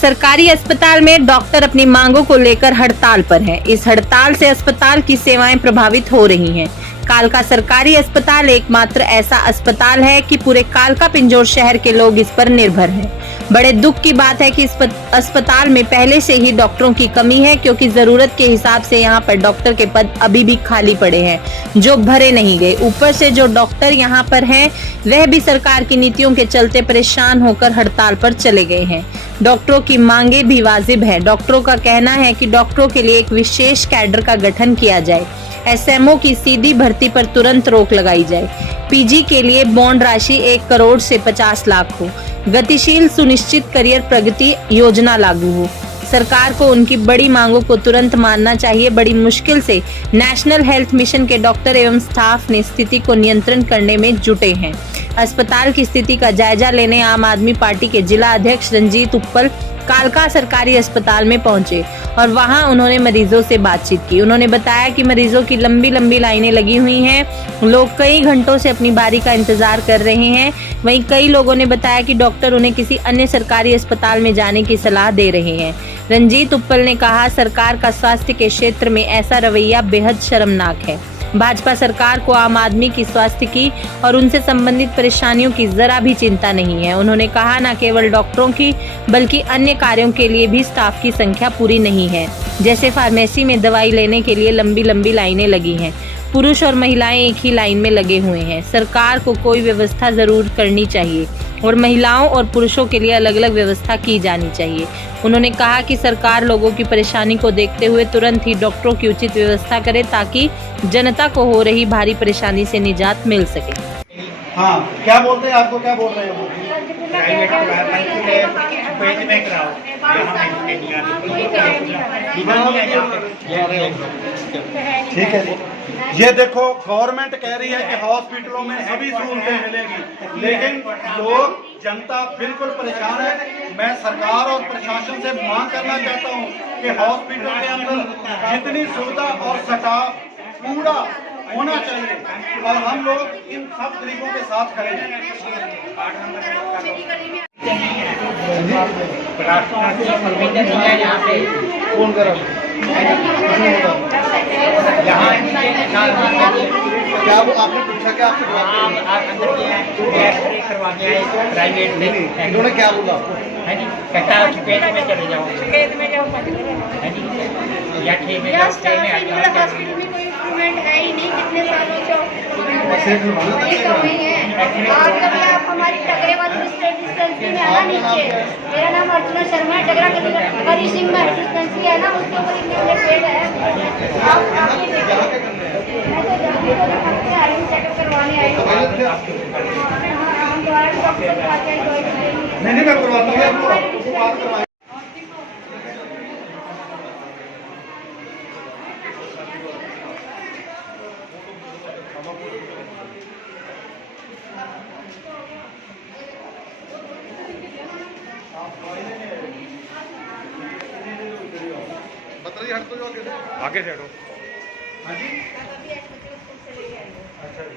सरकारी अस्पताल में डॉक्टर अपनी मांगों को लेकर हड़ताल पर हैं। इस हड़ताल से अस्पताल की सेवाएं प्रभावित हो रही हैं। कालका सरकारी अस्पताल एकमात्र ऐसा अस्पताल है कि पूरे कालका पिंजौर शहर के लोग इस पर निर्भर हैं। बड़े दुख की बात है कि इस अस्पताल में पहले से ही डॉक्टरों की कमी है, क्योंकि जरूरत के हिसाब से यहाँ पर डॉक्टर के पद अभी भी खाली पड़े हैं जो भरे नहीं गए। ऊपर से जो डॉक्टर यहाँ पर हैं वह भी सरकार की नीतियों के चलते परेशान होकर हड़ताल पर चले गए हैं। डॉक्टरों की मांगे भी वाजिब है। डॉक्टरों का कहना है कि डॉक्टरों के लिए एक विशेष कैडर का गठन किया जाए, एसएमओ की सीधी भर्ती पर तुरंत रोक लगाई जाए, पीजी के लिए बॉन्ड राशि 1 करोड़ से 50 लाख हो, गतिशील सुनिश्चित करियर प्रगति योजना लागू हो। सरकार को उनकी बड़ी मांगों को तुरंत मानना चाहिए। बड़ी मुश्किल से नेशनल हेल्थ मिशन के डॉक्टर एवं स्टाफ ने स्थिति को नियंत्रण करने में जुटे हैं। अस्पताल की स्थिति का जायजा लेने आम आदमी पार्टी के जिला अध्यक्ष रंजीत उत्पल कालका सरकारी अस्पताल में पहुंचे और वहां उन्होंने मरीजों से बातचीत की। उन्होंने बताया कि मरीजों की लंबी लंबी लाइनें लगी हुई हैं। लोग कई घंटों से अपनी बारी का इंतजार कर रहे हैं। वहीं कई लोगों ने बताया कि डॉक्टर उन्हें किसी अन्य सरकारी अस्पताल में जाने की सलाह दे रहे हैं। रंजीत उत्पल ने कहा, सरकार का स्वास्थ्य के क्षेत्र में ऐसा रवैया बेहद शर्मनाक है। भाजपा सरकार को आम आदमी की स्वास्थ्य की और उनसे संबंधित परेशानियों की जरा भी चिंता नहीं है। उन्होंने कहा, न केवल डॉक्टरों की बल्कि अन्य कार्यों के लिए भी स्टाफ की संख्या पूरी नहीं है। जैसे फार्मेसी में दवाई लेने के लिए लंबी लंबी लाइनें लगी हैं। पुरुष और महिलाएं एक ही लाइन में लगे हुए हैं। सरकार को कोई व्यवस्था जरूर करनी चाहिए और महिलाओं और पुरुषों के लिए अलग अलग व्यवस्था की जानी चाहिए। उन्होंने कहा कि सरकार लोगों की परेशानी को देखते हुए तुरंत ही डॉक्टरों की उचित व्यवस्था करे ताकि जनता को हो रही भारी परेशानी से निजात मिल सके। हाँ, क्या बोलते हैं? आपको क्या बोल रहे हो? ठीक है जी। ये देखो, गवर्नमेंट कह रही है कि हॉस्पिटलों में सभी सहूलतें मिलेगी, लेकिन लोग, जनता बिल्कुल परेशान है। मैं सरकार और प्रशासन से मांग करना चाहता हूँ कि हॉस्पिटल के अंदर जितनी सुविधा और स्टाफ पूरा होना चाहिए और हम लोग इन सब गरीबों के साथ खड़े हैं। फोन करो। क्या वो आपने पूछा? क्या इन्होंने क्या बोला आपको? शिकायत में चले जाओ, शिकायत में जाओ या ठीक है। हॉस्पिटल में कोई इम्प्रूवमेंट है ही नहीं, कितने सालों से आप हमारी टगरेवाद डिस्पेंसरी में आना नीचे। मेरा नाम अर्चना शर्मा है, टगरा हरी सिंह में डिस्पेंसरी है ना, उसके ऊपर इतने पेड़ है। चेकअप करवाने आए नहीं, मैं करवाता हूँ। आगे से हटो। हाँ जी, अच्छा जी,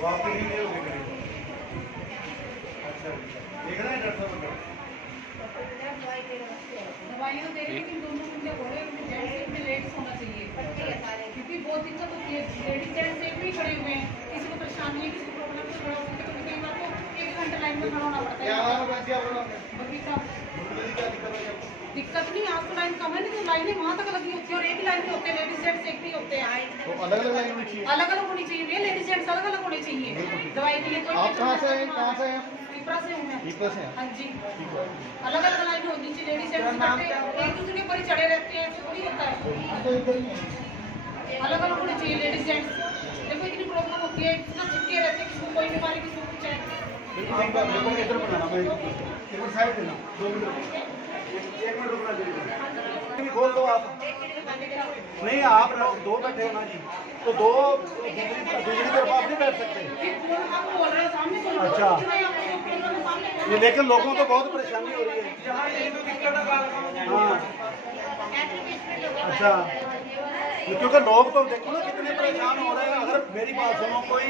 वो आपके लिए हो गए। अच्छा, देख रहे हैं डॉक्टर साहब? दवाइयाँ दे रहे, लेकिन दोनों मुझे बोले जेंट्स में लेट होना चाहिए, क्योंकि बहुत दिक्कत होती है। लेडीज जेंट्स एक भी खड़े हुए हैं, किसी को परेशानी है, किसी को प्रॉब्लम है, थोड़ा उसके तो कई बार तो 1 घंटा लाइन में खड़ा होना पड़ता है। दिक्कत नहीं, आपको लाइन कम है, नहीं तो लाइनें वहाँ तक लगी होती है और एक ही लाइन में होते हैं। लेडीज जेंट्स एक भी होते हैं, तो अलग अलग लाइन होनी चाहिए। अलग अलग होनी चाहिए। लेडीज जेंट्स अलग अलग होने चाहिए दवाई के लिए। कोई आप कहाँ से हैं? कहाँ से हैं? पिपरा से हूँ मैं। पिपरा से? हाँ जी, अलग अलग लाइन होनी चाहिए। लेडीज जेंट्स एक दूसरे के ऊपर ही चढ़े रहते हैं, ऐसे थोड़ी होता है। अलग अलग होनी चाहिए लेडीज जेंट्स। देखो इतनी प्रॉब्लम होती है, इतना चिपके रहते हैं, किसी को कोई बीमारी, किसी को कुछ है। इधर बनाना, मैं साइड देना, 2 मिनट, 1 मिनट रुकना चाहिए। खोल दो आप। नहीं, आप लोग 2 बैठे हो ना जी, तो 2 दूसरी तरफ आप नहीं बैठ सकते। अच्छा, ये लेकिन लोगों को बहुत परेशानी हो रही है। हाँ, अच्छा, क्योंकि लोग तो देखो ना कितने परेशान हो रहे हैं। अगर मेरी बात सुनो, कोई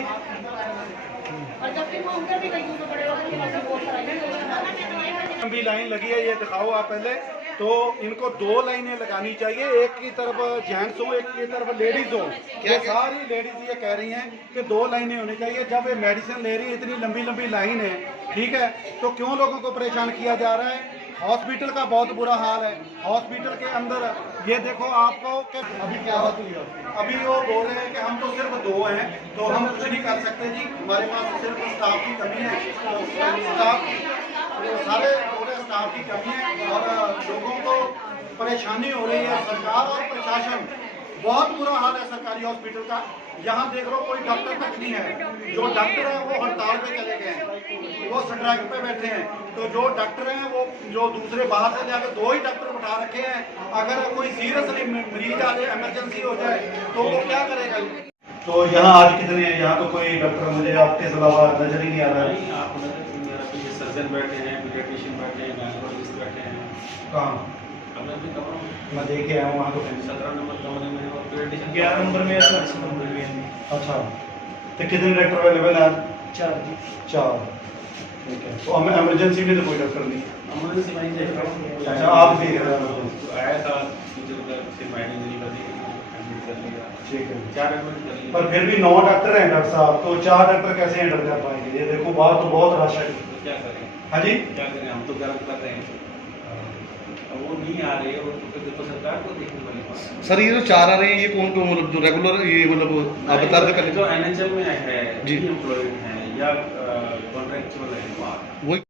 और जब भी मैं उनके भी गई हूँ तो बड़े लोगों की लंबी लाइन लगी है, ये दिखाओ आप पहले। तो इनको 2 लाइनें लगानी चाहिए, एक की तरफ जेंट्स हो, एक की तरफ लेडीज हो। ये सारी लेडीज ये कह रही हैं कि 2 लाइनें होनी चाहिए। जब ये मेडिसिन ले रही है, इतनी लंबी लंबी लाइन है, ठीक है, तो क्यों लोगों को परेशान किया जा रहा है? हॉस्पिटल का बहुत बुरा हाल है। हॉस्पिटल के अंदर ये देखो आपको कि अभी क्या बात हुई है, अभी वो बोल रहे हैं कि हम तो सिर्फ 2 हैं, तो हम कुछ नहीं कर सकते जी, हमारे पास सिर्फ स्टाफ की कमी है। स्टाफ सारे पूरे स्टाफ की कमी है और लोगों को परेशानी हो रही है। सरकार और प्रशासन, बहुत बुरा हाल है सरकारी हॉस्पिटल का। यहाँ देख लो कोई डॉक्टर तक नहीं है। जो डॉक्टर हैं वो हड़ताल पे चले गए हैं, वो स्ट्राइक पे बैठे हैं। तो जो डॉक्टर हैं वो जो दूसरे बाहर से जाके 2 ही डॉक्टर उठा रखे हैं। अगर कोई सीरियसली मरीज आ जाए, इमरजेंसी हो जाए, तो वो क्या करेगा? तो यहाँ आज कितने हैं? यहाँ तो कोई डॉक्टर मुझे आपके अलावा नजर ही नहीं आ रहा है। आप सर्जन बैठे हैं, पीडियाट्रिशियन बैठे हैं, गायनेकोलॉजिस्ट बैठे हैं। कहाँ? मैं देखे आया हूँ वहाँ तो 17 नंबर कमरे में और पीडियाट्रिशियन 11 नंबर में, 8 नंबर में। अच्छा, तो कितने डॉक्टर अवेलेबल है? 4। ठीक है, तो हमें इमरजेंसी में तो कोई डॉक्टर नहीं है। एमरजेंसी में देख रहा हूँ। अच्छा, आप देख रहे हैं? तो आया था से माइनिंग नहीं कर दी, एडमिट कर लिया। ठीक है, 4 एडमिट कर लिया। पर फिर भी 9 डॉक्टर हैं डॉक्टर साहब, तो 4 डॉक्टर कैसे हैंडल कर पाएंगे? ये देखो बात तो बहुत रश है। तो क्या करें? हाँ जी, क्या करें? हम तो गर्म कर रहे हैं, अब वो नहीं आ रहे हैं, वो तो फिर तो सरकार को देखने वाली बात है। सर ये जो 4 आ रहे हैं, ये कौन मतलब जो रेगुलर, ये मतलब आप बता रहे जो एनएचएम में है, जी। एम्प्लॉयड हैं या कॉन्ट्रैक्चुअल है, वही